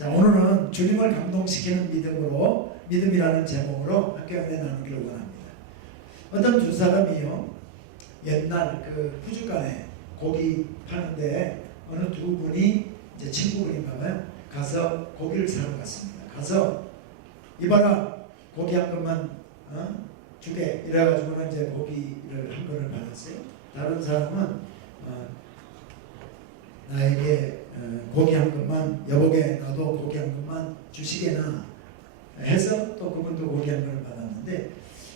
자, 오늘은 주님을 감동시키는 믿음이라는 제목으로 함께 은혜 나누기를 원합니다. 어떤 두 사람이요, 옛날 그 푸주간에 고기 파는데 어느 두 분이 이제 친구분인가 봐요. 가서 고기를 사러 갔습니다. 가서 이봐라, 고기 한 것만 주게 이래가지고는 이제 고기를 한 거를 받았어요. 다른 사람은 나에게 고기 한 것만, 여보게 나도 고기 한 것만 주시게나 해서 또 그분도 고기 한 것을 받았는데,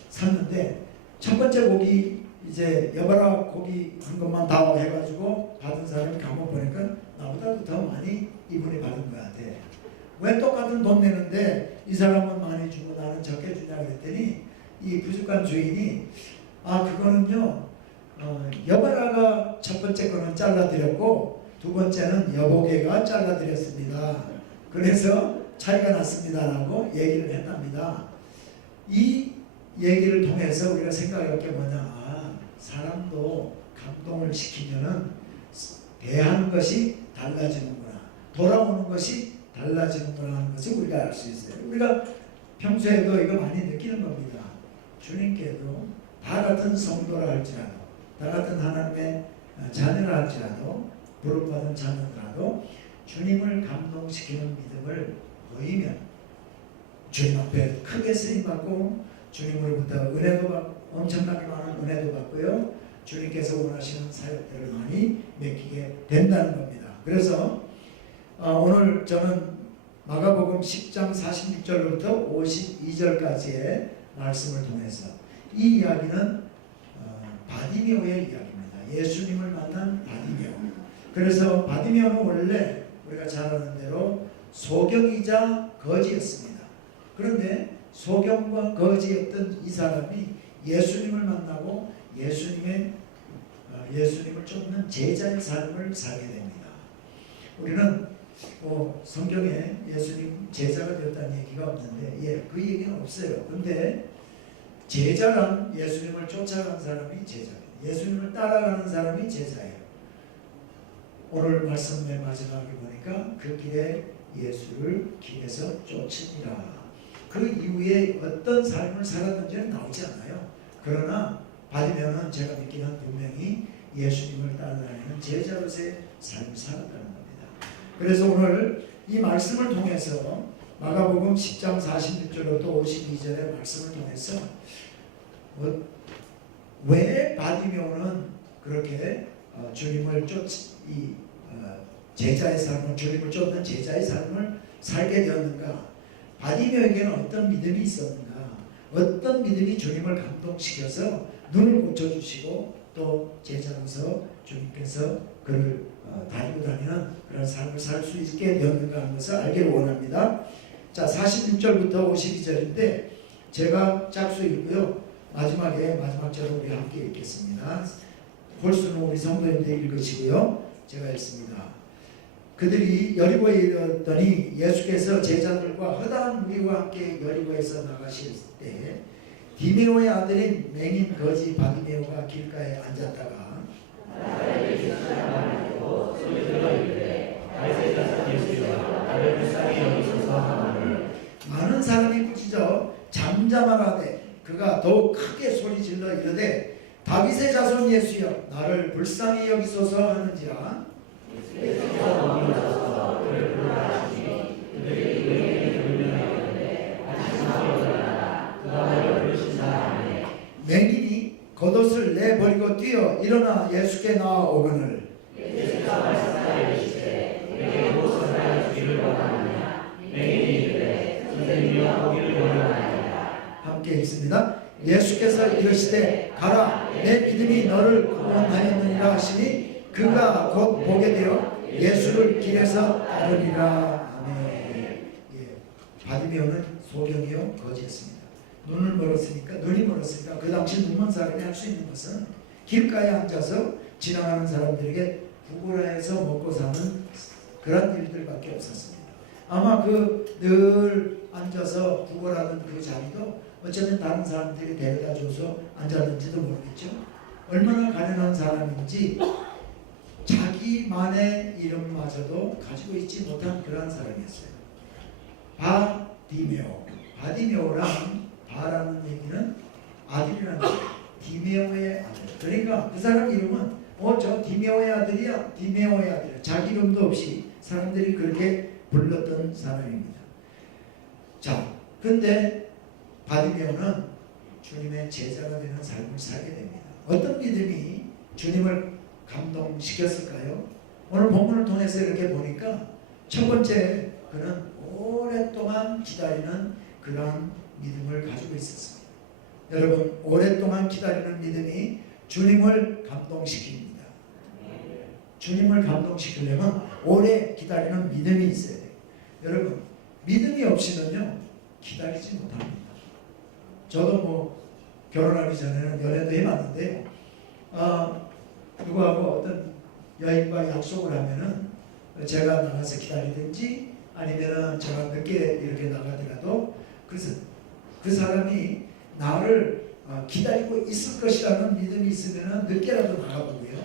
샀는데 첫 번째 고기 이제 여봐라 고기 한 것만 다 해가지고 받은 사람이 감옥 보니까 나보다도 더 많이 이분이 받은 것 같아. 왜 똑같은 돈 내는데 이 사람은 많이 주고 나는 적게 주냐 그랬더니 이 부족한 주인이 그거는요 여봐라가 첫 번째 거는 잘라드렸고 두 번째는 여보게가 잘라드렸습니다. 그래서 차이가 났습니다라고 얘기를 했답니다. 이 얘기를 통해서 우리가 생각할 게 뭐냐, 사람도 감동을 시키면은 대하는 것이 달라지는구나, 돌아오는 것이 달라지는구나 하는 것을 우리가 알 수 있어요. 우리가 평소에도 이거 많이 느끼는 겁니다. 주님께도 다 같은 성도라 할지라도, 다 같은 하나님의 자녀라 할지라도, 부름받은 자녀라도 주님을 감동시키는 믿음을 보이면 주님 앞에 크게 쓰임받고 주님으로부터 은혜도 받고, 엄청나게 많은 은혜도 받고요, 주님께서 원하시는 사역들을 많이 맡기게 된다는 겁니다. 그래서 오늘 저는 마가복음 10장 46절부터 52절까지의 말씀을 통해서 이 이야기는 바디메오의 이야기입니다. 예수님을 만난 바디메오. 그래서 바디메오는 원래 우리가 잘 아는 대로 소경이자 거지였습니다. 그런데 소경과 거지였던 이 사람이 예수님을 만나고 예수님을 쫓는 제자의 삶을 살게 됩니다. 우리는 성경에 예수님 제자가 되었다는 얘기가 없는데, 그 얘기는 없어요. 근데 제자란 예수님을 쫓아가는 사람이 제자예요. 예수님을 따라가는 사람이 제자예요. 오늘 말씀의 마지막에 보니까 그 길에 예수를 길에서 쫓으니라. 그 이후에 어떤 삶을 살았는지는 나오지 않아요. 그러나 바디메오는 제가 믿기는 분명히 예수님을 따라다니는 제자로서의 삶을 살았다는 겁니다. 그래서 오늘 이 말씀을 통해서 마가복음 10장 46절부터 52절의 말씀을 통해서 왜 바디메오는 그렇게 주님을 제자의 삶을, 주님을 쫓는 제자의 삶을 살게 되었는가? 바디메오에게는 어떤 믿음이 있었는가? 어떤 믿음이 주님을 감동시켜서 눈을 고쳐주시고 또 제자로서 주님께서 그를 다니고 다니는 그런 삶을 살 수 있게 되었는가 하는 것을 알기를 원합니다. 자, 46절부터 52절인데 제가 짝수 읽고요, 마지막 절을 우리 함께 읽겠습니다. 홀수는 우리 성도님들 읽으시고요, 제가 읽습니다. 그들이 여리고에 이르렀더니 예수께서 제자들과 허다한 무리와 함께 여리고에서 나가실 때 디메오의 아들인 맹인 거지 바디메오가 길가에 앉았다가 많은 사람이 꾸짖어 잠잠하라되 그가 더욱 크게 소리질러 이르되 다윗의 자손 예수여 나를 불쌍히 여기소서 하는지라. 맹인이 겉옷을 내버리고 뛰어 일어나 예수께 나아오거늘 함께 읽습니다. 예수께서 이르시되 가라, 내 믿음이 너를 구원하였느니라 하시니 그가 곧 보게 되어 예수를 길에서 따르니라. 아멘. 바디메오는 소경이요 거지였습니다. 눈이 멀었으니까 그 당시 눈먼 사람이 할 수 있는 것은 길가에 앉아서 지나가는 사람들에게 구걸해서 먹고 사는 그런 일들밖에 없었습니다. 아마 늘 앉아서 구걸하는 그 자리도 어쩌면 다른 사람들이 데려다 줘서 앉았는지도 모르겠죠. 얼마나 가련한 사람인지 자기만의 이름마저도 가지고 있지 못한 그런 사람이었어요. 바디메오. 바디메오랑 바라는 얘기는 아들이라는 거예요. 디메오의 아들. 그러니까 그 사람 이름은 저 디메오의 아들이야. 디메오의 아들. 자기 이름도 없이 사람들이 그렇게 불렀던 사람입니다. 자, 근데 바디메오는 주님의 제자가 되는 삶을 살게 됩니다. 어떤 믿음이 주님을 감동시켰을까요? 오늘 본문을 통해서 이렇게 보니까 첫 번째, 그는 오랫동안 기다리는 그런 믿음을 가지고 있었습니다. 여러분, 오랫동안 기다리는 믿음이 주님을 감동시킵니다. 주님을 감동시키려면 오래 기다리는 믿음이 있어야 돼요. 여러분, 믿음이 없이는요 기다리지 못합니다. 저도 뭐 결혼하기 전에는 연애도 해봤는데요, 누구하고 어떤 여인과 약속을 하면은 제가 나가서 기다리든지 아니면은 제가 늦게 이렇게 나가더라도 그 사람이 나를 기다리고 있을 것이라는 믿음이 있으면은 늦게라도 나가보고요.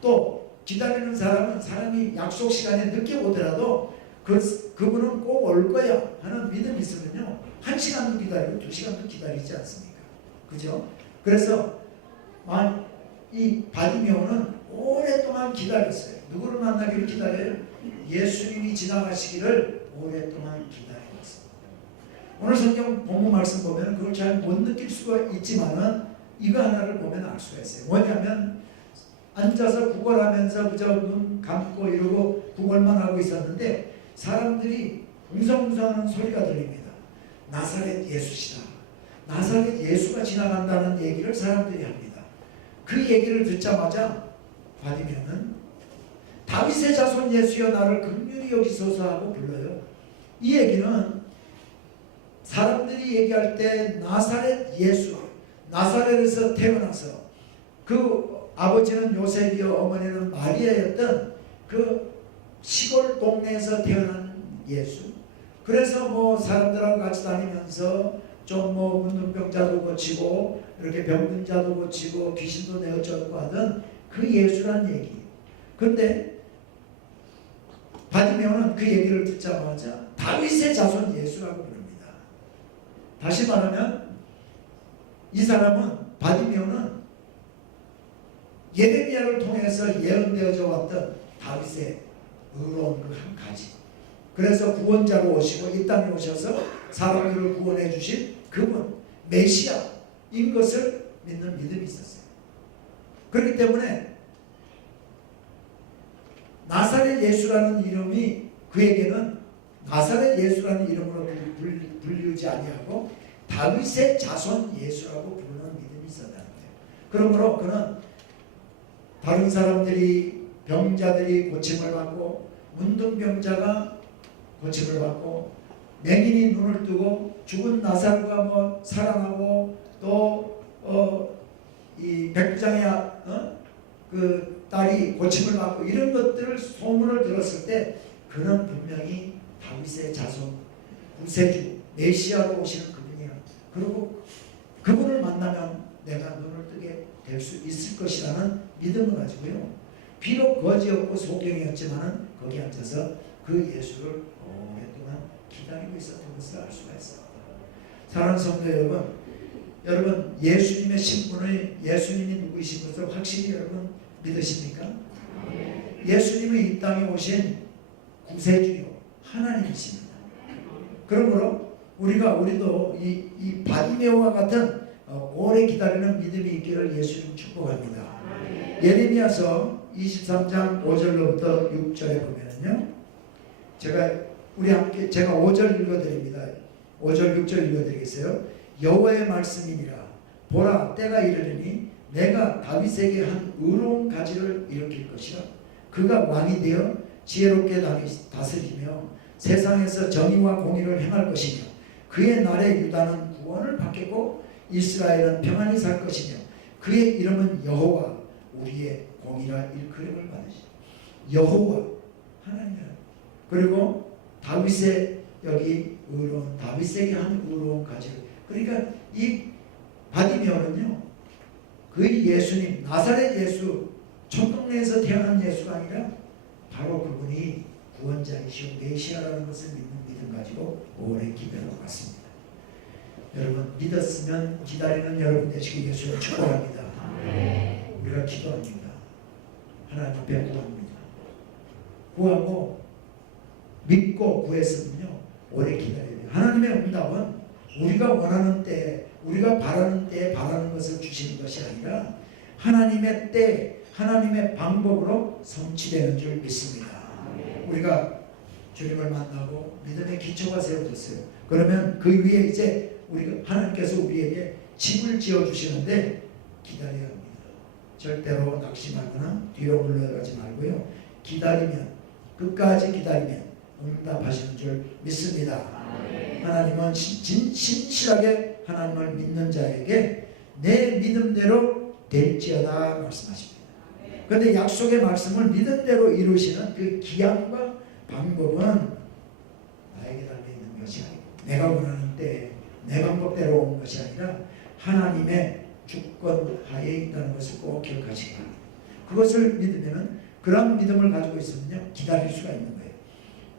또 기다리는 사람이 약속 시간에 늦게 오더라도 그분은 꼭 올 거야 하는 믿음이 있으면요 1시간도 기다리고 2시간도 기다리지 않습니까? 그죠? 그래서 이 바디메오는 오랫동안 기다렸어요. 누구를 만나기를 기다려요? 예수님이 지나가시기를 오랫동안 기다렸습니다. 오늘 성경 본문 말씀 보면 그걸 잘 못 느낄 수가 있지만은 이거 하나를 보면 알 수가 있어요. 뭐냐면 앉아서 구걸하면서 그저 눈 감고 이러고 구걸만 하고 있었는데 사람들이 웅성웅성하는 소리가 들립니다. 나사렛 예수시다. 나사렛 예수가 지나간다는 얘기를 사람들이 합니다. 그 얘기를 듣자마자 바디메오는 다윗의 자손 예수여 나를 긍휼히 여기소서 하고 불러요. 이 얘기는 사람들이 얘기할 때 나사렛 예수, 나사렛에서 태어나서 그 아버지는 요셉이요 어머니는 마리아였던 그 시골 동네에서 태어난 예수. 그래서 뭐 사람들하고 같이 다니면서 좀 뭐 문둥병자도 고치고 이렇게 병든 자도 고치고 귀신도 내어쫓고 하던 그 예수란 얘기. 근데 바디메오는 그 얘기를 듣자마자 다윗의 자손 예수라고 부릅니다. 다시 말하면 이 사람은 바디메오는 예레미야를 통해서 예언되어져 왔던 다윗의 의로운 그 한 가지. 그래서 구원자로 오시고 이 땅에 오셔서 사람들을 구원해 주신 그분 메시아인 것을 믿는 믿음이 있었어요. 그렇기 때문에 나사렛 예수라는 이름이 그에게는 나사렛 예수라는 이름으로 불리우지 아니하고 다윗의 자손 예수라고 부르는 믿음이 있었다는 거예요. 그러므로 그는 다른 사람들이 병자들이 고침을 받고 문둥병자가 고침을 받고 맹인이 눈을 뜨고 죽은 나사로가 뭐 살아나고 또 이 백부장의 그 딸이 고침을 받고 이런 것들을 소문을 들었을 때 그는 분명히 다윗의 자손 구세주 메시아로 오시는 그분이야. 그리고 그분을 만나면 내가 눈을 뜨게 될 수 있을 것이라는 믿음을 가지고요. 비록 거지였고 소경이었지만 거기 앉아서 그 예수를 오랫동안 기다리고 있었던 것을 알 수가 있습니다. 사랑하는 성도 여러분 예수님의 신분을 예수님이 누구이신 것을 확실히 여러분 믿으십니까? 예수님은 이 땅에 오신 구세주요 하나님이십니다. 그러므로 우리도 이 바디메오와 같은 오래 기다리는 믿음이 있기를 예수님 축복합니다. 예레미야서 23장 5절로부터 6절에 보면은요, 제가 5절 읽어드립니다. 5절 6절 읽어드리겠어요. 여호와의 말씀이니라. 보라, 때가 이르리니 내가 다윗에게 한 의로운 가지를 일으킬 것이라. 그가 왕이 되어 지혜롭게 다스리며 세상에서 정의와 공의를 행할 것이며 그의 날에 유다는 구원을 받겠고 이스라엘은 평안히 살 것이며 그의 이름은 여호와 우리의 공의라 일컬음을 받으시니. 여호와 하나님이라. 그리고 다윗의 여기 의로운 다윗에게 한 의로운 가지를. 그러니까 이 바디메오는요 그 예수님 나사렛 예수 촌동네에서 태어난 예수가 아니라 바로 그분이 구원자이시오 메시아라는 것을 믿는 믿음을 믿음 가지고 오래 기다려 왔습니다. 여러분 믿었으면 기다리는 여러분 되시기 예수를 축복합니다. 우리가 기도합니다. 하나님 앞에 구합니다. 구하고 믿고 구했으면요 오래 기다려야 돼요. 하나님의 응답은 우리가 원하는 때, 우리가 바라는 때에 바라는 것을 주시는 것이 아니라 하나님의 때, 하나님의 방법으로 성취되는 줄 믿습니다. 우리가 주님을 만나고 믿음의 기초가 세워졌어요. 그러면 그 위에 이제 우리가 하나님께서 우리에게 집을 지어 주시는데 기다려야 합니다. 절대로 낙심하거나 뒤로 물러가지 말고요. 기다리면, 끝까지 기다리면 응답하시는 줄 믿습니다. 하나님은 신실하게 하나님을 믿는 자에게 내 믿음대로 될지어다 말씀하십니다. 그런데 약속의 말씀을 믿음대로 이루시는 그 기한과 방법은 나에게 달려있는 것이 아니고 내가 원하는 때 내 방법대로 온 것이 아니라 하나님의 주권 하에 있다는 것을 꼭 기억하시기 바랍니다. 그것을 믿으면 그런 믿음을 가지고 있으면요 기다릴 수가 있는 거예요.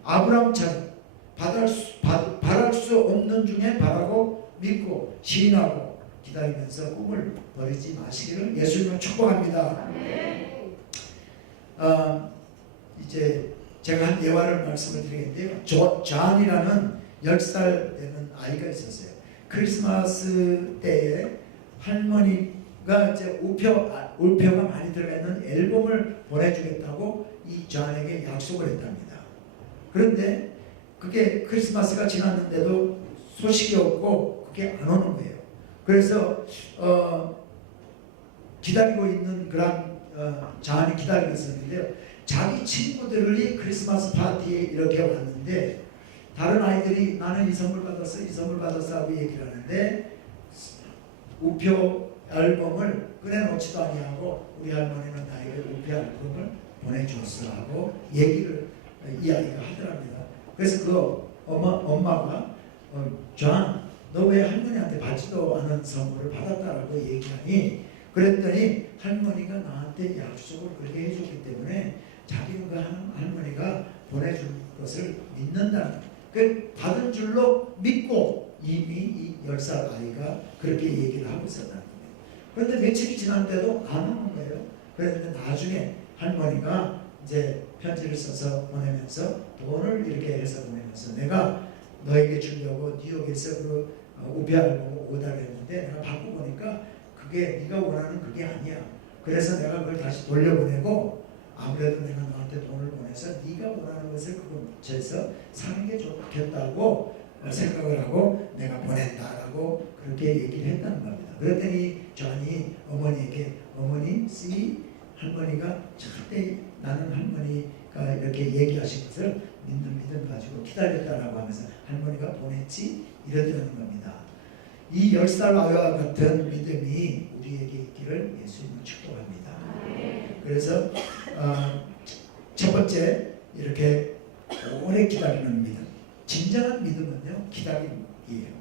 아브라함처럼 바랄 수 없는 중에 바라고 믿고 시인하고 기다리면서 꿈을 버리지 마시기를 예수님은 축복합니다. 이제 제가 한 예화를 말씀을 드리겠는데요. 존이라는 10살 되는 아이가 있었어요. 크리스마스 때에 할머니가 이제 우표가 많이 들어있는 앨범을 보내주겠다고 이 존에게 약속을 했답니다. 그런데 그게 크리스마스가 지났는데도 소식이 없고 그게 안 오는 거예요. 그래서 기다리고 있는 그런 존이 기다리고 있었는데요. 자기 친구들이 크리스마스 파티에 이렇게 왔는데 다른 아이들이 나는 이 선물 받았어 하고 얘기를 하는데 우표 앨범을 꺼내놓지도 아니하고 우리 할머니는 나에게 우표 앨범을 보내줬어 하고 얘기를 이 아이가 하더랍니다. 그래서 그 엄마가 존, 너 왜 할머니한테 받지도 않은 선물을 받았다라고 얘기하니 그랬더니 할머니가 나한테 약속을 그렇게 해줬기 때문에 자기는 그 할머니가 보내줄 것을 믿는다는 그 받은 줄로 믿고 이미 이 10살 아이가 그렇게 얘기를 하고 있었다는 거예요. 그런데 며칠이 지났는데도 안 오는 거예요. 그런데 나중에 할머니가 이제 편지를 써서 보내면서 돈을 이렇게 해서 보내면서 내가 너에게 주려고 뉴욕에서 그 우표 앨범을 오달했는데 내가 받고 보니까 그게 네가 원하는 그게 아니야. 그래서 내가 그걸 다시 돌려보내고 아무래도 내가 너한테 돈을 보내서 네가 원하는 것을 그곳에서 사는 게 좋겠다고 생각을 하고 내가 보낸다라고 그렇게 얘기를 했다는 겁니다. 그랬더니 존이 어머니에게 어머니, 할머니가 절대 나는 할머니가 이렇게 얘기하신 것을 믿음 가지고 기다렸다라고 하면서 할머니가 보냈지 이러더라는 겁니다. 이 10살 아이와 같은 믿음이 우리에게 있기를 예수님은 축복합니다. 그래서 첫 번째 이렇게 오래 기다리는 믿음. 진정한 믿음은요 기다림이에요.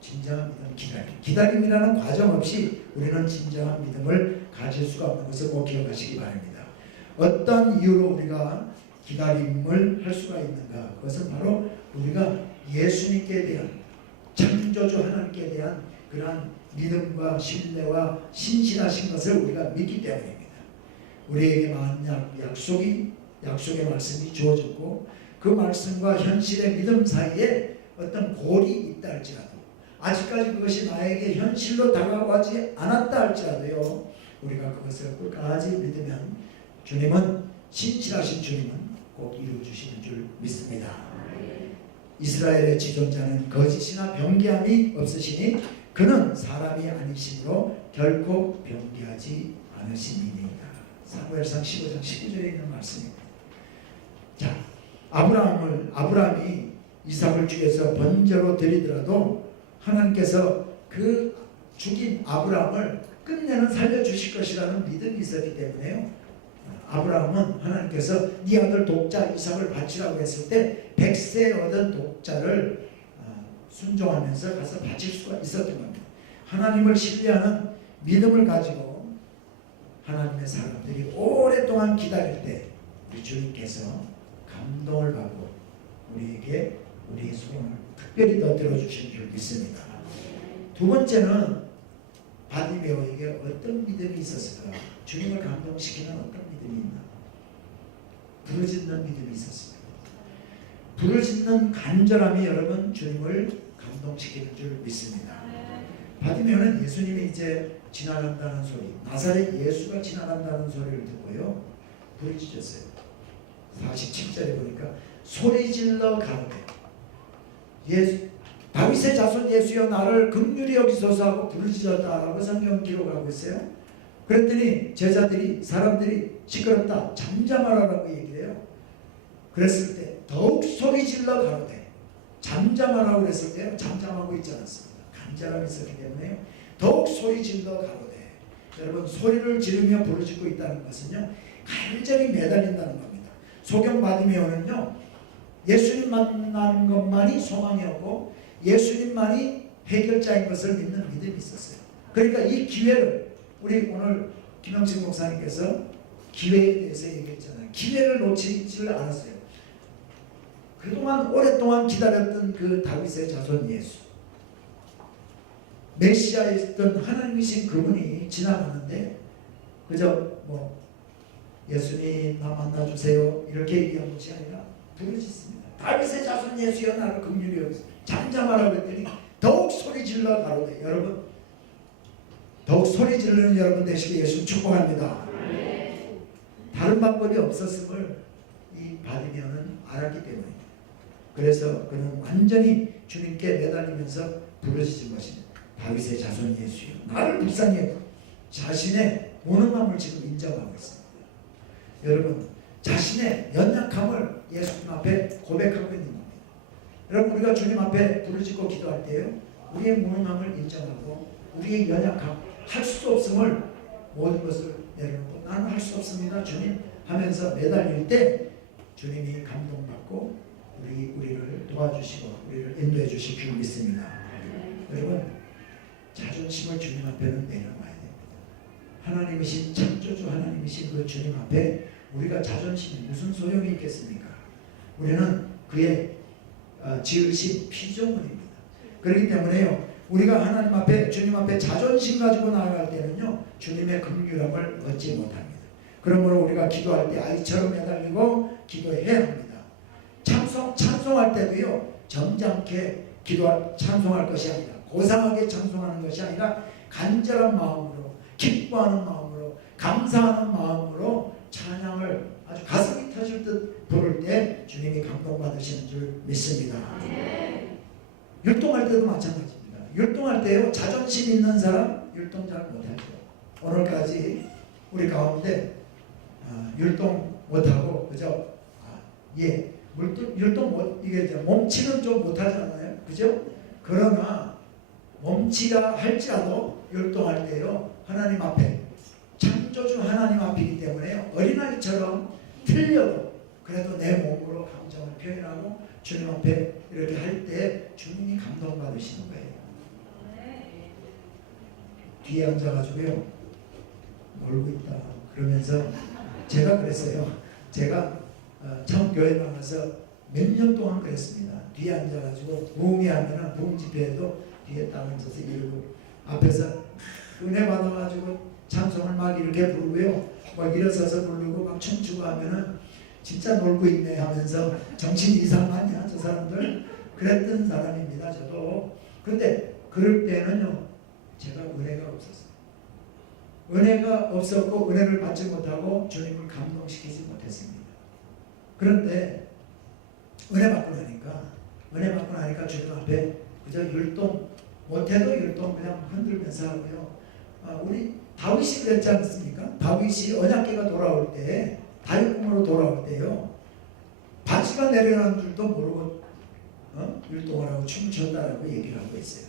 진정한 믿음은 기다림이라는 과정 없이 우리는 진정한 믿음을 가질 수가 없는 것을 꼭 기억하시기 바랍니다. 어떤 이유로 우리가 기다림을 할 수가 있는가? 그것은 바로 우리가 예수님께 대한 창조주 하나님께 대한 그러한 믿음과 신뢰와 신실하신 것을 우리가 믿기 때문입니다. 우리에게 만약 약속의 말씀이 주어졌고 그 말씀과 현실의 믿음 사이에 어떤 골이 있다 할지라도 아직까지 그것이 나에게 현실로 다가오지 않았다 할지라도요 우리가 그것을 끝까지 믿으면 주님은 신실하신 주님은 꼭 이루어주시는 줄 믿습니다. 이스라엘의 지존자는 거짓이나 변개함이 없으시니 그는 사람이 아니시므로 결코 변개하지 않으시니이다. 사무엘상 15장 19절에 있는 말씀입니다. 자, 아브라함이 이삭을 주에서 번제로 드리더라도 하나님께서 그 죽인 아브라함을 끝내는 살려주실 것이라는 믿음이 있었기 때문에요. 아브라함은 하나님께서 네 아들 독자 이삭을 바치라고 했을 때 100세 얻은 독자를 순종하면서 가서 바칠 수가 있었던 겁니다. 하나님을 신뢰하는 믿음을 가지고 하나님의 사람들이 오랫동안 기다릴 때 우리 주님께서 감동을 받고 우리에게 우리 우리의 소원을 특별히 더 들어주신 줄 믿습니다. 두 번째는 바디메오에게 어떤 믿음이 있었을까? 주님을 감동시키는 어떤 믿음이 있나? 부르짖는 믿음이 있었습니다. 부르짖는 간절함이 여러분 주님을 감동시키는 줄 믿습니다. 바디메오는 예수님이 이제 지나간다는 소리, 나사렛 예수가 지나간다는 소리를 듣고요, 부르짖었어요. 47절에 보니까 소리질러 가로되 다윗의 자손 예수여 나를 긍휼히 여기소서 하고 부르짖었다라고 성경 기록하고 있어요. 그랬더니 제자들이, 사람들이 시끄럽다, 잠잠하라고 얘기를 해요. 그랬을 때 더욱 소리질러 가로되, 잠잠하라고 그랬을 때 잠잠하고 있지 않았습니다. 간절함이 있었기 때문에 더욱 소리질러 가로되. 여러분, 소리를 지르며 부르짖고 있다는 것은요, 간절히 매달린다는 겁니다. 소경 바디메오는요, 예수님 만나는 것만이 소망이었고 예수님만이 해결자인 것을 믿는 믿음이 있었어요. 그러니까 이 기회를, 우리 오늘 김영식 목사님께서 기회에 대해서 얘기했잖아요. 기회를 놓치지 않았어요. 그동안 오랫동안 기다렸던 그 다윗의 자손 예수, 메시아였던 하나님이신 그분이 지나가는데 그저 뭐 예수님 나 만나주세요 이렇게 얘기한 것이 아니라 부르짖습니다. 다윗의 자손 예수여 나를 긍휼히 여기소서. 잠잠하라 그랬더니 더욱 소리질러 가로되. 여러분, 더욱 소리지르는 여러분 되시길 예수 축복합니다. 다른 방법이 없었음을 이 바디메오는 알았기 때문입니다. 그래서 그는 완전히 주님께 매달리면서 부르짖은 것입니다. 다윗의 자손 예수여 나를 불쌍히 자신의 무능함을 지금 인정하고 있습니다. 여러분, 자신의 연약함을 예수님 앞에 고백하고 있는 겁니다. 여러분, 우리가 주님 앞에 부르짖고 기도할 때요, 우리의 무능함을 인정하고 우리의 연약함, 할 수 없음을 모든 것을 내려놓고 나는 할 수 없습니다 주님 하면서 매달릴 때 주님이 감동받고 우리를 도와주시고 우리를 인도해 주실 줄 믿습니다. 여러분, 자존심을 주님 앞에는 내려놔야 됩니다. 하나님이신 창조주 하나님이신 그 주님 앞에 우리가 자존심이 무슨 소용이 있겠습니까? 우리는 그의 지으신 피조물입니다. 그렇기 때문에요, 우리가 하나님 앞에, 주님 앞에 자존심 가지고 나아갈 때는요, 주님의 긍휼함을 얻지 못합니다. 그러므로 우리가 기도할 때 아이처럼 매달리고 기도해야 합니다. 찬송할 때도요, 점잖게 찬송할 것이 아니라, 고상하게 찬송하는 것이 아니라 간절한 마음으로, 기뻐하는 마음으로, 감사하는 마음으로 찬양을 아주 가슴이 터질 듯 부를 때 주님이 감동받으시는 줄 믿습니다. 율동할 때도 마찬가지입니다. 율동할 때요, 자존심 있는 사람 율동 잘 못하죠. 오늘까지 우리 가운데 율동 못하고 그저 율동 이게 몸치는 좀 못하잖아요, 그죠? 그러나 몸치가 할지라도 율동할 때요, 하나님 앞에, 창조주 하나님 앞이기 때문에 어린아이처럼 틀려도 그래도 내 몸으로 감정을 표현하고 주님 앞에 이렇게 할 때 주님이 감동받으시는 거예요. 뒤에 앉아가지고요, 놀고 있다 그러면서 제가 그랬어요. 제가 처음 교회 나가서 몇 년 동안 그랬습니다. 뒤에 앉아가지고 부흥회하면은 부흥 집회에도 뒤에 딱 앉아서 이러고 앞에서 은혜 받아가지고 찬송을 막 이렇게 부르고요, 막 일어서서 부르고 막 춤추고 하면은 진짜 놀고 있네 하면서 정신 이상하냐 저 사람들, 그랬던 사람입니다. 저도. 그런데 그럴 때는요, 제가 은혜가 없었어요. 은혜가 없었고 은혜를 받지 못하고 주님을 감동시키지 못했습니다. 그런데 은혜 받고 나니까 주님 앞에 그저 율동, 못해도 율동 그냥 흔들면서 하고요. 우리 다윗이 그랬지 않습니까? 다윗이 언약궤가 돌아올 때, 다윗 궁으로 돌아올 때요, 바지가 내려가는 줄도 모르고 율동을 하고 춤을 췄다라고 얘기를 하고 있어요.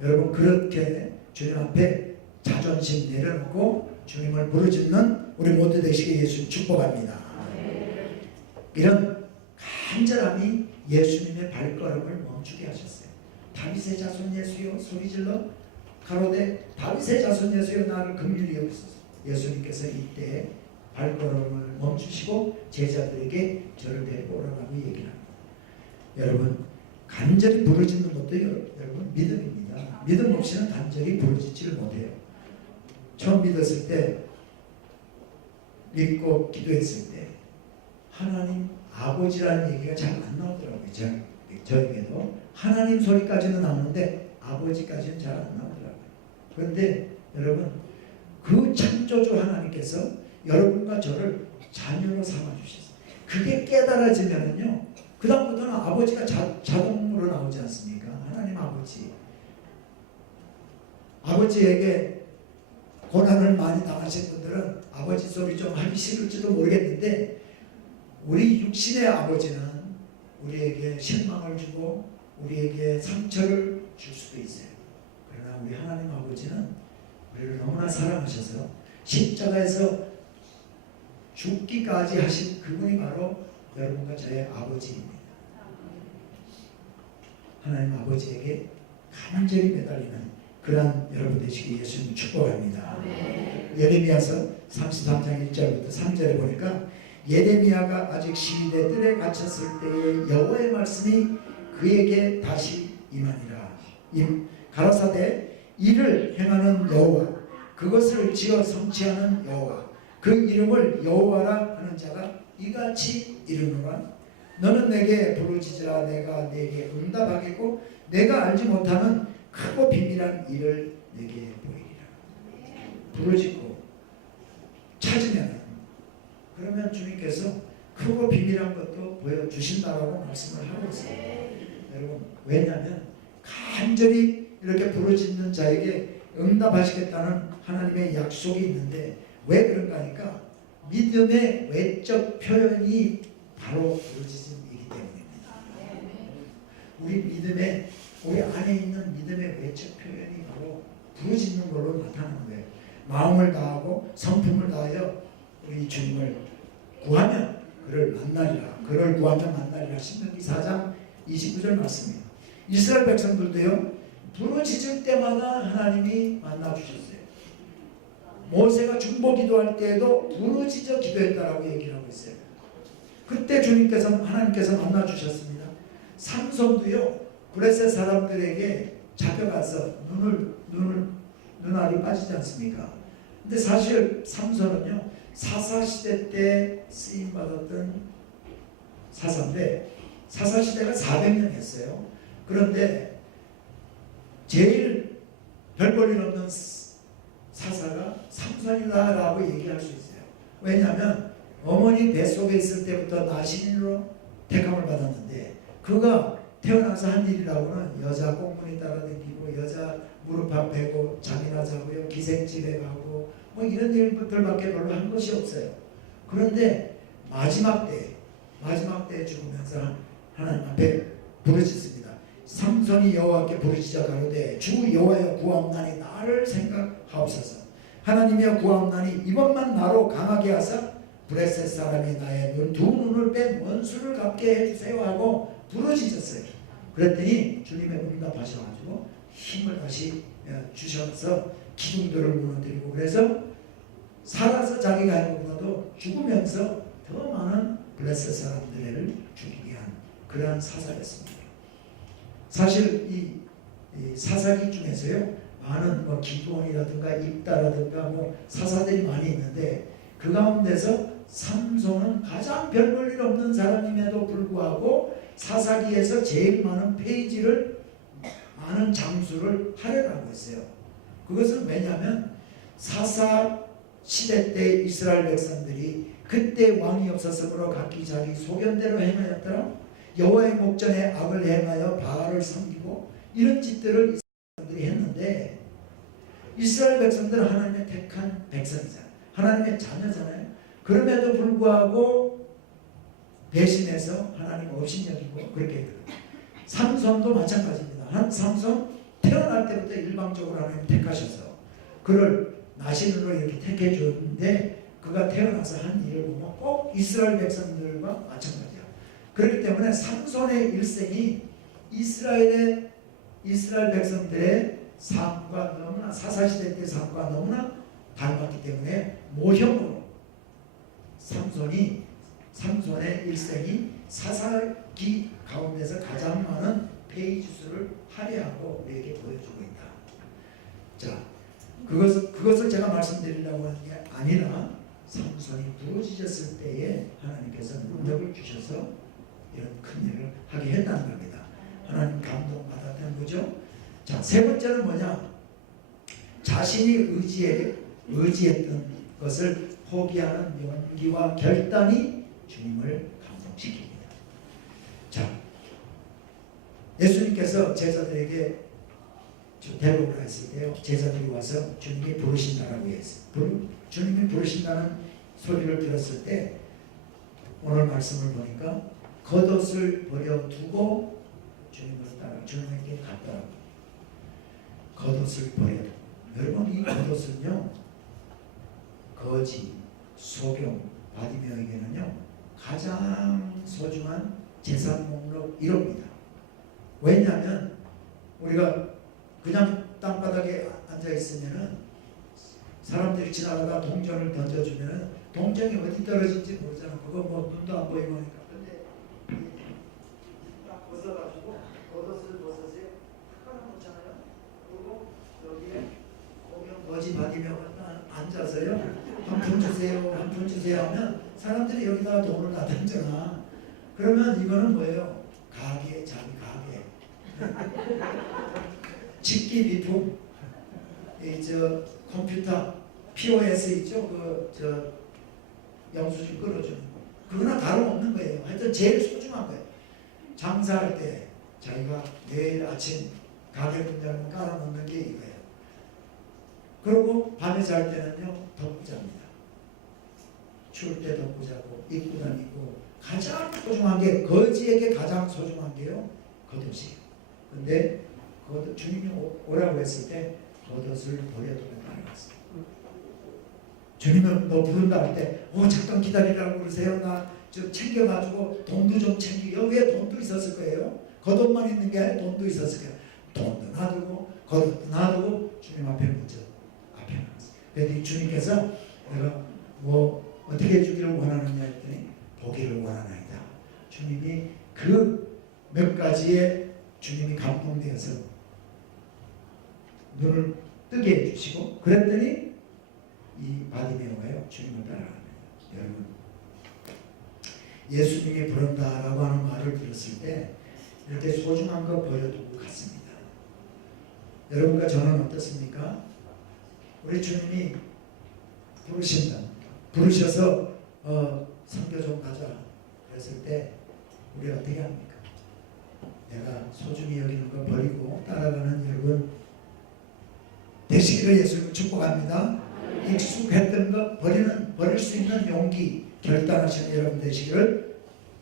여러분, 그렇게 주님 앞에 자존심 내려놓고 주님을 부르짖는 우리 모두 되시게 예수 축복합니다. 이런 간절함이 예수님의 발걸음을 멈추게 하셨어요. 다윗의 자손 예수여 소리질러 가로되 다윗의 자손 예수여 나를 긍휼히 여기소서. 예수님께서 이때 발걸음을 멈추시고 제자들에게 저를 데리고 오라고 얘기를 합니다. 여러분 간절히 부르짖는 것도 여러분 믿음입니다. 믿음 없이는 간절히 부르짖지를 못해요. 처음 믿었을 때, 믿고 기도했을 때 하나님 아버지라는 얘기가 잘 안 나오더라고요. 저에게도 하나님 소리까지는 나오는데 아버지까지는 잘 안 나오더라고요. 그런데 여러분 그 창조주 하나님께서 여러분과 저를 자녀로 삼아주셨어요. 그게 깨달아지면은요, 그 다음부터는 아버지가 자동으로 나오지 않습니까? 하나님 아버지에게 고난을 많이 당하신 분들은 아버지 소리 좀 하기 싫을지도 모르겠는데, 우리 육신의 아버지는 우리에게 실망을 주고 우리에게 상처를 줄 수도 있어요. 그러나 우리 하나님 아버지는 우리를 너무나 사랑하셔서 십자가에서 죽기까지 하신 그분이 바로 여러분과 저의 아버지입니다. 하나님 아버지에게 간절히 매달리는 그러한 여러분 되시기 예수님 축복합니다. 예레미야서 33장 1절부터 3절에 보니까, 예레미야가 아직 시위대 뜰에 갇혔을 때에 여호와의 말씀이 그에게 다시 임하니라. 가라사대 이를 행하는 여호와, 그것을 지어 성취하는 여호와, 그 이름을 여호와라 하는 자가 이같이 이르노라. 너는 내게 부르짖으라. 내가 내게 응답하겠고 내가 알지 못하는 크고 비밀한 일을 내게 보이리라. 부르짖고 찾으면, 그러면 주님께서 크고 비밀한 것도 보여주신다라고 말씀을 하고 있어요. 여러분, 왜냐하면 간절히 이렇게 부르짖는 자에게 응답하시겠다는 하나님의 약속이 있는데, 왜 그런가 하니까 믿음의 외적 표현이 바로 부르짖음이기 때문입니다. 우리 안에 있는 믿음의 외적 표현이 바로 부르짖는 걸로 나타나는 거예요. 마음을 다하고 성품을 다하여 우리 주님을 구하면 그를 만나리라. 그를 구하면 만나리라. 신명기 4장 29절 말씀이에요. 이스라엘 백성들도요, 부르짖을 때마다 하나님이 만나주셨어요. 모세가 중보 기도할 때에도 부르짖어 기도했다라고 얘기를 하고 있어요. 그때 하나님께서 만나주셨습니다. 삼손도요, 블레셋 사람들에게 잡혀가서 눈알이 빠지지 않습니까? 근데 사실 삼손은요, 사사시대 때 쓰임받았던 사사인데, 사사시대가 400년 했어요. 그런데 제일 별 볼 일 없는 사사가 삼손이다라고 얘기할 수 있어요. 왜냐하면 어머니 뱃속에 있을 때부터 나신인으로 택함을 받았는데, 그가 태어나서 한 일이라고는 여자 꽁무니 따라다니고 여자 무릎 앞에고 잠이나 자고요, 기생집에 가고 뭐 이런 일들밖에 별로 한 것이 없어요. 그런데 마지막 때 죽으면서 하나님 앞에 부르짖습니다. 삼손이 여호와께 부르짖어 가로되 주 여호와여 구하옵나니 나를 생각하옵소서. 하나님이여 구하옵나니 이번만 나로 강하게 하사 블레셋 사람이 나의 두 눈을 뺀 원수를 갚게 해주세요 하고 부르짖었어요. 그랬더니 주님의 응답하셔가지고 힘을 다시 주셔서 기둥들을 무너뜨리고, 그래서 살아서 자기가 한 것보다도 죽으면서 더 많은 블레셋 사람들을 죽이게 한 그러한 사사였습니다. 사실 이 사사기 중에서요, 많은 기도원이라든가 입다라든가 사사들이 많이 있는데, 그 가운데서 삼손은 가장 별 볼 일 없는 사람임에도 불구하고 사사기에서 제일 많은 페이지를, 많은 장수를 할애하고 있어요. 그것은 왜냐하면 사사 시대 때 이스라엘 백성들이 그때 왕이 없었으므로 각기 자기 소견대로 행하였더라. 여호와의 목전에 악을 행하여 바알을 섬기고 이런 짓들을 이스라엘 백성들이 했는데, 이스라엘 백성들은 하나님의 택한 백성이잖아요. 하나님의 자녀잖아요. 그럼에도 불구하고 배신해서 하나님 업신여기고 그렇게 했거든요. 삼손도 마찬가지입니다. 삼손 태어날 때부터 일방적으로 하나님 택하셔서 그를 나신으로 이렇게 택해 줬는데, 그가 태어나서 한 일을 보면 꼭 이스라엘 백성들과 마찬가지야. 그렇기 때문에 삼손의 일생이 이스라엘 백성들의 삶과 너무나, 사사시대 때 삶과 너무나 닮았기 때문에 모형으로 삼손의 일생이 사사의 기 가운데서 가장 많은 페이지 수를 할애하고 우리에게 보여주고 있다. 자, 그것을 제가 말씀드리려고 하는 게 아니라 삼손이 부러지셨을 때에 하나님께서 능력을 주셔서 이런 큰 일을 하게 했다는 겁니다. 하나님 감동받았다는 거죠. 자, 세 번째는 뭐냐? 자신이 의지했던 것을 포기하는 용기와 결단이 주님을 감동시킵니다. 자, 예수님께서 제자들에게 대복을 했을 때요, 제자들이 와서 주님이 부르신다라고 했어요. 주님이 부르신다는 소리를 들었을 때 오늘 말씀을 보니까 겉옷을 버려두고 주님을 따라 주님에게 갔더라고요. 겉옷을 버려두고. 여러분, 이 겉옷은요, 거지, 소경, 바디메어에게는요 가장 소중한 재산 목록 1호입니다. 왜냐하면 우리가 그냥 땅바닥에 앉아있으면은 사람들이 지나가다 동전을 던져주면은 동전이 어디 떨어질지 모르잖아. 그거 뭐 눈도 안 보이고 하니까. 근데 딱 벗어가지고 겉옷을 벗으세요. 탁 놓잖아요. 그리고 여기에 공연 거지 받이면 앉아서요. 한 푼 주세요. 한 푼 주세요 하면 사람들이 여기다가 돈을 다 던져놔. 그러면 이거는 뭐예요? 가게, 자기 가게. 집기 비품, 저 컴퓨터 POS 있죠? 영수증 끌어주는 거. 그거나 다름없는 거예요. 하여튼 제일 소중한 거예요. 장사할 때 자기가 내일 아침 가게 문장을 깔아놓는 게 이거예요. 그리고 밤에 잘 때는요, 덮고 잡니다. 추울 때 덮고 자고 입고 다니고 가장 소중한 게 거지에게 가장 소중한 게요, 겉옷이에요. 근데 주님이 오라고 했을 때 겉옷을 버려두고 따라갔어요. 주님은 너 부른다 할 때 잠깐 기다리라고 그러세요. 나 좀 챙겨가지고 돈도 좀 챙기고. 여기에 돈도 있었을 거예요. 겉옷만 있는 게 아니라 돈도 있었을 거예요. 돈도 놔두고 겉옷도 놔두고 주님 앞에 먼저 앞에 나갔어요. 그랬더니 주님께서 내가 뭐 어떻게 해주기를 원하느냐 했더니 보기를 원하나이다. 주님이 그 몇 가지에 주님이 감동되어서 눈을 뜨게 해주시고 그랬더니 이 바디메오가요 주님을 따라갑니다. 여러분, 예수님이 부른다라고 하는 말을 들었을 때 이렇게 소중한 거 버려두고 갔습니다. 여러분과 저는 어떻습니까? 우리 주님이 부르셔서 선교 좀 가자 그랬을 때 우리 어떻게 합니까? 내가 소중히 여기는 거 버리고 따라가는 여러분 되시기를 예수님을 축복합니다. 익숙했던 거 버릴 수 있는 용기, 결단하시는 여러분 되시기를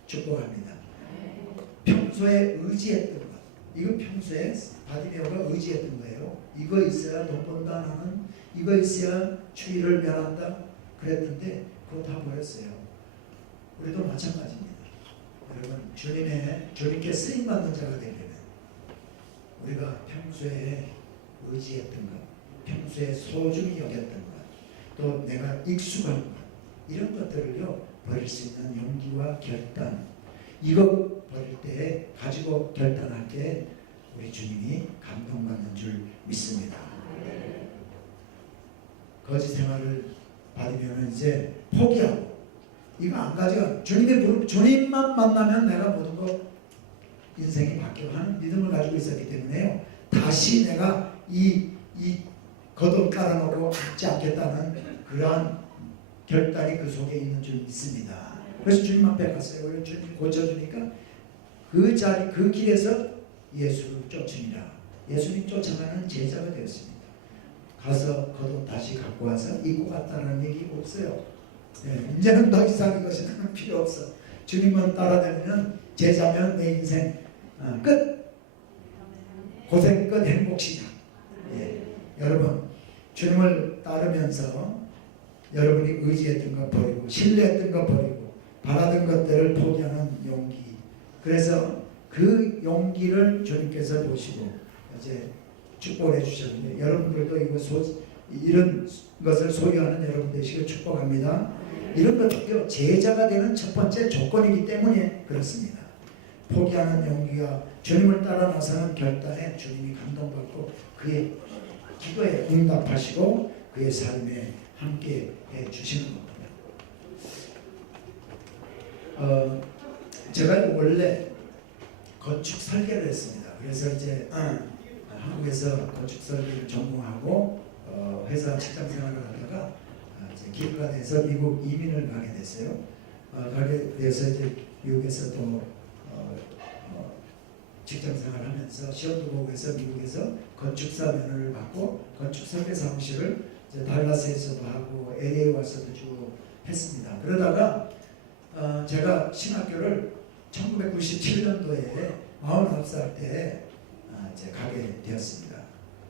축복합니다. 평소에 의지했던 것, 이거 평소에 바디메오가 의지했던 거예요. 이거 있어야 돈 번다, 나는 이거 있어야 추위를 면한다 그랬는데 그거 다 버렸어요. 우리도 마찬가지입니다. 여러분, 주님께 쓰임받는 자가 되려면 우리가 평소에 의지했던 것, 평소에 소중히 여겼던 것, 또 내가 익숙한 것, 이런 것들을요 버릴 수 있는 용기와 결단, 이거 버릴 때 가지고 결단할 때 우리 주님이 감동받는 줄 믿습니다. 거지 생활을 받으면 이제 포기하고 이거 안 가져가. 주님만 만나면 내가 모든 거 인생이 바뀌고 하는 믿음을 가지고 있었기 때문에요. 다시 내가 이 겉옷 깔아놓고 앉지 않겠다는 그러한 결단이 그 속에 있는 줄 믿습니다. 그래서 주님 앞에 갔어요. 그래서 주님 고쳐주니까 그 자리, 그 길에서 예수를 쫓으니라. 예수님 쫓아가는 제자가 되었습니다. 가서 겉옷 다시 갖고 와서 입고 갔다는 얘기 없어요. 네, 이제는 더 이상 이것은 필요 없어. 주님만 따라다니는 제자면 내 인생 끝. 고생 끝, 행복 시작. 예. 여러분, 주님을 따르면서 여러분이 의지했던 것 버리고 신뢰했던 것 버리고 바라던 것들을 포기하는 용기. 그래서 그 용기를 주님께서 보시고 이제 축복해 주셨는데 여러분들도 이런 것을 소유하는 여러분 되시길 축복합니다. 이런 것도요 제자가 되는 첫 번째 조건이기 때문에 그렇습니다. 포기하는 용기가 주님을 따라 나서는 결단에 주님이 감동받고 그의 기도에 응답하시고 그의 삶에 함께 해 주시는 겁니다. 제가 원래 건축 설계를 했습니다. 그래서 이제 한국에서 건축 설계를 전공하고 회사 직장 생활을 하다가 이제 기회가 돼서 미국 이민을 가게 됐어요. 가게 돼서 이제 미국에서 또 직장 생활하면서 시험도 보고 해서 미국에서 건축사 면허를 받고 건축 설계 사무실을 이제 달라스에서도 하고 LA 와서도 주고 했습니다. 그러다가 제가 신학교를 1997년도에 49살 때 이제 가게 되었습니다.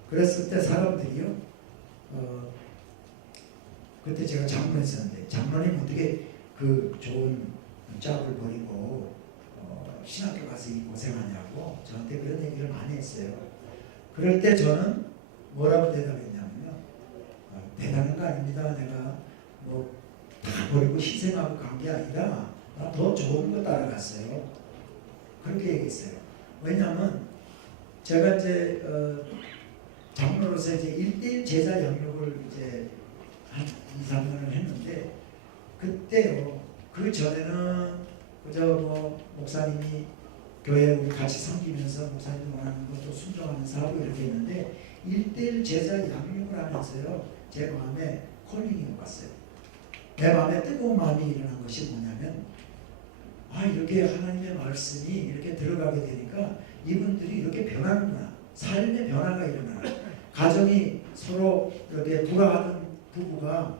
그랬을 때 사람들이요, 그때 제가 장로했었는데 장로님 어떻게 그 좋은 짝을 버리고 신학교 가서 이 고생하냐고 저한테 그런 얘기를 많이 했어요. 그럴 때 저는 뭐라고 대답했냐면요, 대단한 거 아닙니다. 내가 뭐 다 버리고 희생하고 간 게 아니라 나 더 좋은 거 따라갔어요. 그렇게 얘기했어요. 왜냐하면 제가 이제 장로로서 이제 1대1 제자 영역을 이제 한 2, 3년을 했는데 그때요, 그 전에는 그저 뭐 목사님이 교회 우리 같이 섬기면서 목사님 원하는 것도 순종하면서 하고 이렇게 했는데 1대1 제자 양육을 하면서요, 제 마음에 콜링이 왔어요. 내 마음에 뜨거운 마음이 일어난 것이 뭐냐면, 이렇게 하나님의 말씀이 이렇게 들어가게 되니까 이분들이 이렇게 변하는구나. 삶의 변화가 일어나나. 가정이 서로 이렇게 불화하던 부부가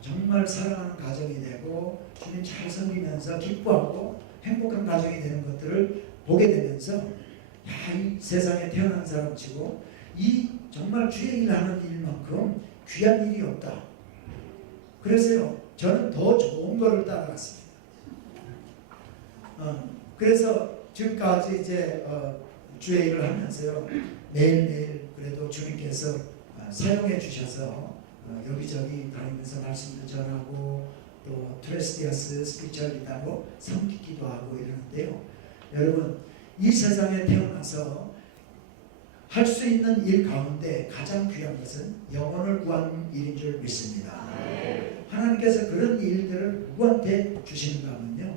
정말 사랑하는 가정이 되고 주님 잘 섬기면서 기뻐하고 행복한 가정이 되는 것들을 보게 되면서 이 세상에 태어난 사람치고 이 정말 주의 일 하는 일만큼 귀한 일이 없다. 그래서요, 저는 더 좋은 거를 따라갔습니다. 그래서 지금까지 이제 주의 일을 하면서요, 매일매일 그래도 주님께서 사용해 주셔서 여기저기 다니면서 말씀도 전하고 또 트레스디아스 스피처 리더로 섬기기도 하고 이러는데요. 여러분, 이 세상에 태어나서 할 수 있는 일 가운데 가장 귀한 것은 영혼을 구하는 일인 줄 믿습니다. 하나님께서 그런 일들을 누구한테 주시는가 하면요,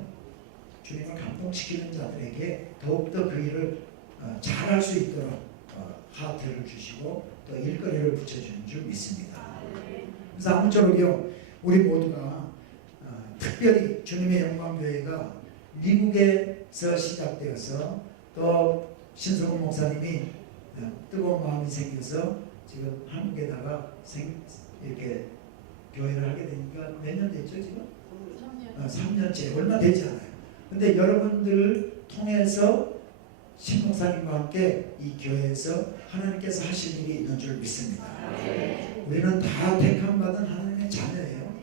주님을 감동시키는 자들에게 더욱더 그 일을 잘할 수 있도록 하트를 주시고 또 일거리를 붙여주는 줄 믿습니다. 그래서 아무쪼록요, 우리 모두가 특별히 주님의 영광교회가 미국에서 시작되어서 또 신성훈 목사님이 뜨거운 마음이 생겨서 지금 한국에다가 이렇게 교회를 하게 되니까 몇 년 됐죠 지금? 3년. 3년째 얼마 되지 않아요. 근데 여러분들을 통해서 신 목사님과 함께 이 교회에서 하나님께서 하실 일이 있는 줄 믿습니다. 우리는 다 택함받은 하나님의 자녀예요.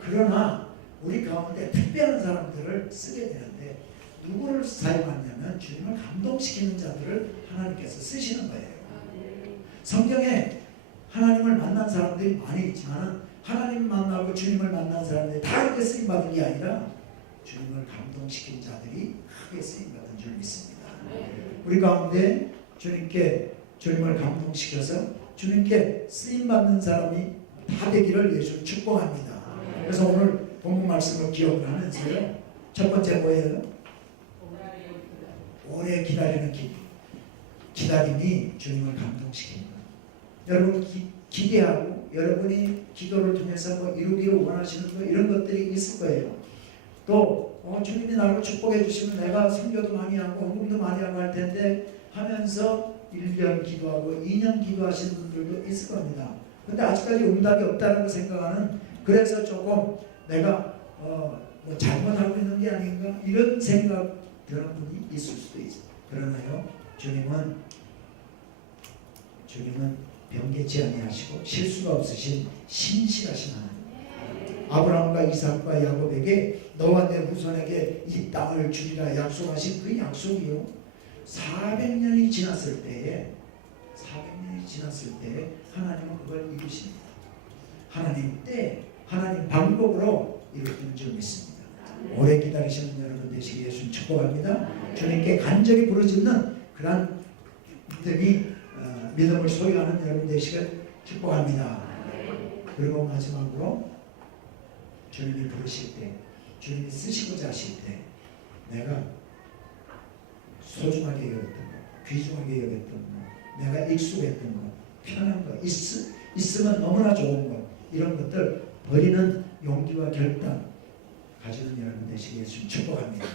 그러나 우리 가운데 특별한 사람들을 쓰게 되는데 누구를 사용하냐면 주님을 감동시키는 자들을 하나님께서 쓰시는 거예요. 성경에 하나님을 만난 사람들이 많이 있지만 하나님 만나고 주님을 만난 사람들이 다 이렇게 쓰임받은 게 아니라 주님을 감동시킨 자들이 크게 쓰임받은 줄 믿습니다. 우리 가운데 주님을 감동시켜서 주님께 쓰임받는 사람이 다 되기를 예수 축복합니다. 그래서 오늘 본문 말씀을 기억을 하면서요, 첫 번째 뭐예요? 오래 기다리는 기다림이 주님을 감동시킵니다. 여러분 기대하고 여러분이 기도를 통해서 뭐 이루기를 원하시는 거 이런 것들이 있을 거예요. 또 주님이 나를 축복해 주시면 내가 선교도 많이 하고 헌금도 많이 하고 할 텐데 하면서 1년 기도하고 2년 기도하시는 분들도 있을 겁니다. 근데 아직까지 응답이 없다는 생각하는, 그래서 조금 내가 뭐 잘못하고 있는 게 아닌가 이런 생각 드는 분이 있을 수도 있어요. 그러나요, 주님은 변개치 아니하시고 실수가 없으신 신실하신 하나님. 아브라함과 이삭과 야곱에게 너와 내 후손에게 이 땅을 주리라 약속하신 그 약속이요, 400년이 지났을 때에 하나님은 그걸 이루십니다. 하나님 때, 하나님 방법으로 이루어지는 줄 믿습니다. 오래 기다리시는 여러분 되시기 예수님 축복합니다. 주님께 간절히 부르짖는 그러한 믿음을 소유하는 여러분 되시길 축복합니다. 그리고 마지막으로 주님이 부르실 때, 주님이 쓰시고자 하실 때 내가 소중하게 여겼던 것, 귀중하게 여겼던 것, 내가 익숙했던 것, 편한 것, 있으면 너무나 좋은 것, 이런 것들 버리는 용기와 결단 가지는 여러분 되시기 예수님 축복합니다.